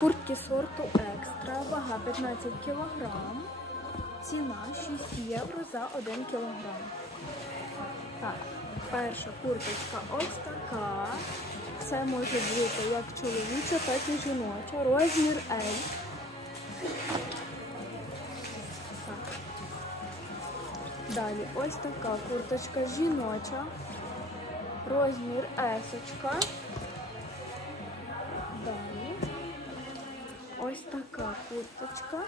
Куртки сорту екстра, вага 15 кг, ціна 6 євро за 1 кг. Так, перша курточка ось така. Це може бути як чоловіча, так і жіноча. Розмір L. Так. Далі ось така курточка жіноча. Розмір есочка. Далі. Ось така курточка.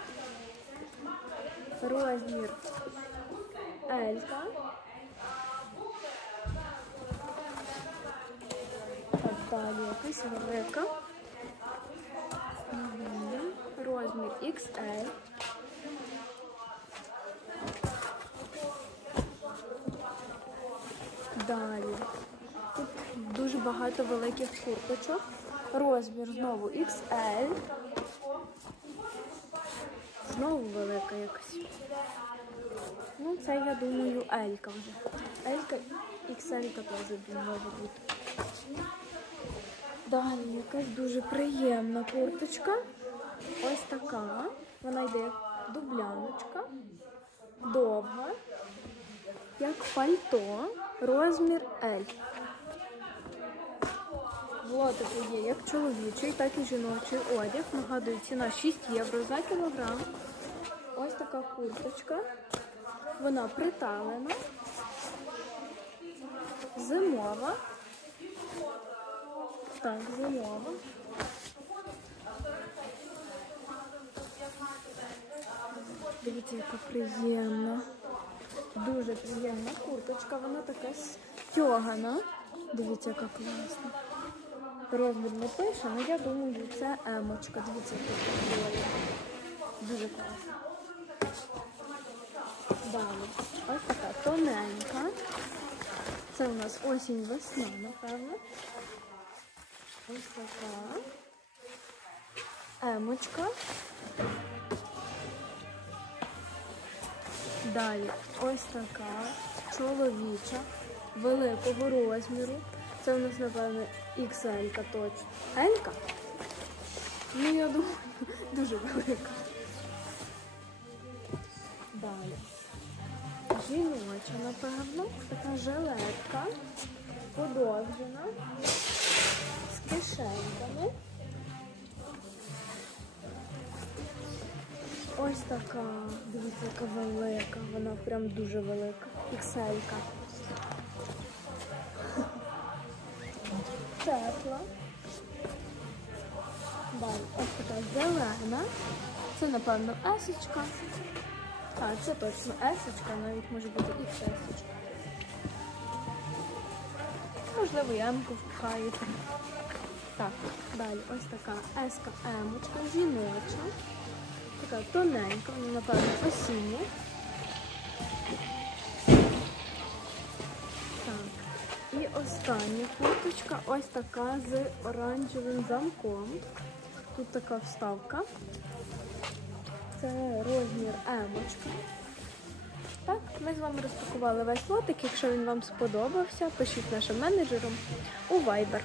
Розмір Елька. Так, далі якась велика. Розмір XL. Далі. Тут дуже багато великих курточок. Розмір знову XL. Знову велика якась. Ну, це, я думаю, Елька вже. Елька XL теж може бути. Далі якась дуже приємна курточка. Ось така. Вона йде як дубляночка. Довга. Як пальто. Розмір L. Лотику є як чоловічий, так і жіночий одяг. Нагадую, ціна 6 євро за кілограм. Ось така курточка. Вона приталена. Зимова. Так, зимова. Дивіться, яка приємна. Дуже приємна курточка. Вона така стьогана. Дивіться, яка класна. Розмір не пише, але я думаю, це емочка. Дивіться, яка прикольна. Дуже класно. Далі. Ось така тоненька. Це у нас осінь весна, напевно. Ось така. Емочка. Далі ось така чоловіча, великого розміру. Це у нас, напевно, XL точно. Елька? Ну, я думаю, дуже велика. Далі. Жіноча, напевно, така жилетка, подовжена, з кишеньками. Ось така, дивіться, яка велика, вона прям дуже велика. Ікселька. Тепла. Далі, ось така зелена. Це, напевно, есочка. А, це точно есочка, навіть може бути і есочка. Можливо, ямку впхаєте. Так, далі ось така еска емочка, жіноча. Така тоненька, вона, напевно, осіння. Остання курточка ось така з оранжевим замком. Тут така вставка. Це розмір емочка. Так, ми з вами розпакували весь лотик. Якщо він вам сподобався, пишіть нашим менеджерам у Viber.